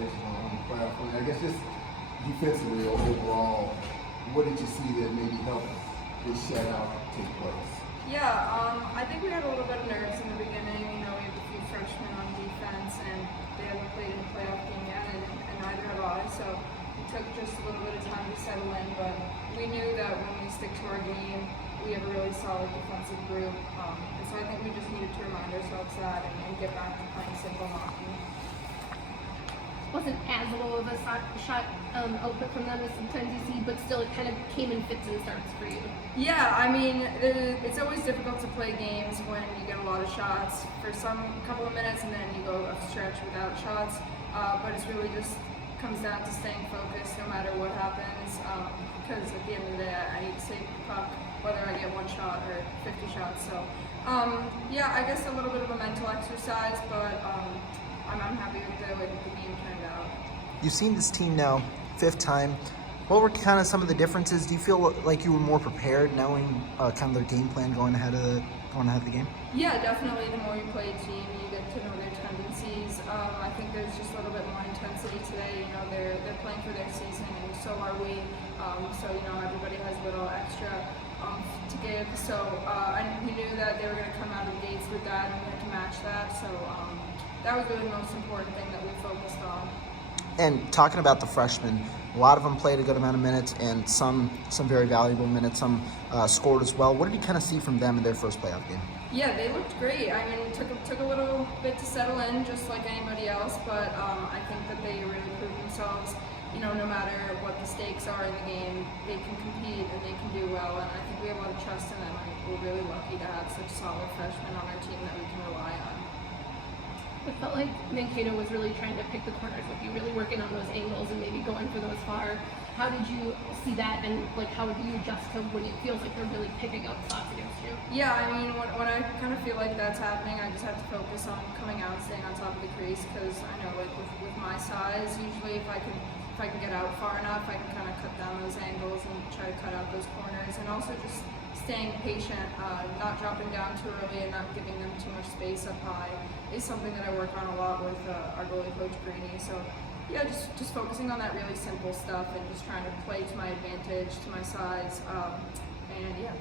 congratulations on the playoff win. I guess just defensively or overall, what did you see that maybe helped this shutout take place? Yeah, I think we had a little bit of nerves in the beginning. You know, we have a few freshmen on defense, and they haven't played in a playoff game yet, and neither have I. So it took just a little bit of time to settle in, but we knew that when we stick to our game, we have a really solid defensive group. And so I think we just needed to remind ourselves that and get back to playing simple hockey. Wasn't as low of a shot output from them as sometimes you see, but still it kind of came in fits and starts for you. Yeah, I mean, it's always difficult to play games when you get a lot of shots for some couple of minutes and then you go a stretch without shots. But it's really just comes down to staying focused no matter what happens. Because at the end of the day, I need to save the puck, whether I get one shot or 50 shots. So, yeah, I guess a little bit of a mental exercise, but I'm happy with the way that the game turned out. You've seen this team now 5th time. What were kind of some of the differences? Do you feel like you were more prepared knowing kind of their game plan going ahead of the game? Yeah, definitely. The more you play a team, you get to know their tendencies. I think there's just a little bit more intensity today. You know, they're playing for their season, and so are we. So you know, everybody has a little extra to give. So and we knew that they were going to come out of the gates with that, and we had to match that. So that was really the most important thing that we focused on. And talking about the freshmen, a lot of them played a good amount of minutes, and some very valuable minutes. Some scored as well. What did you kind of see from them in their first playoff game? Yeah, they looked great. I mean, it took a little bit to settle in, just like anybody else. But I think that they really proved themselves. You know, no matter what the stakes are in the game, they can compete and they can do well. And I think we have a lot of trust in them. And we're really lucky to have such solid freshmen on our team that we can rely on. It felt like Mankato was really trying to pick the corners with you, really working on those angles and maybe going for those far. How did you see that, and like how do you adjust to when it feels like they're really picking up spots against you? Yeah, I mean, when I kind of feel like that's happening, I just have to focus on coming out and staying on top of the crease, because I know, like with my size, usually if I can get out far enough, I can kind of cut down those angles and try to cut out those corners, and also just staying patient, not dropping down too early and not giving them too much space up high is something that I work on a lot with our goalie coach Brady. So yeah, just focusing on that really simple stuff and just trying to play to my advantage, to my size, and yeah.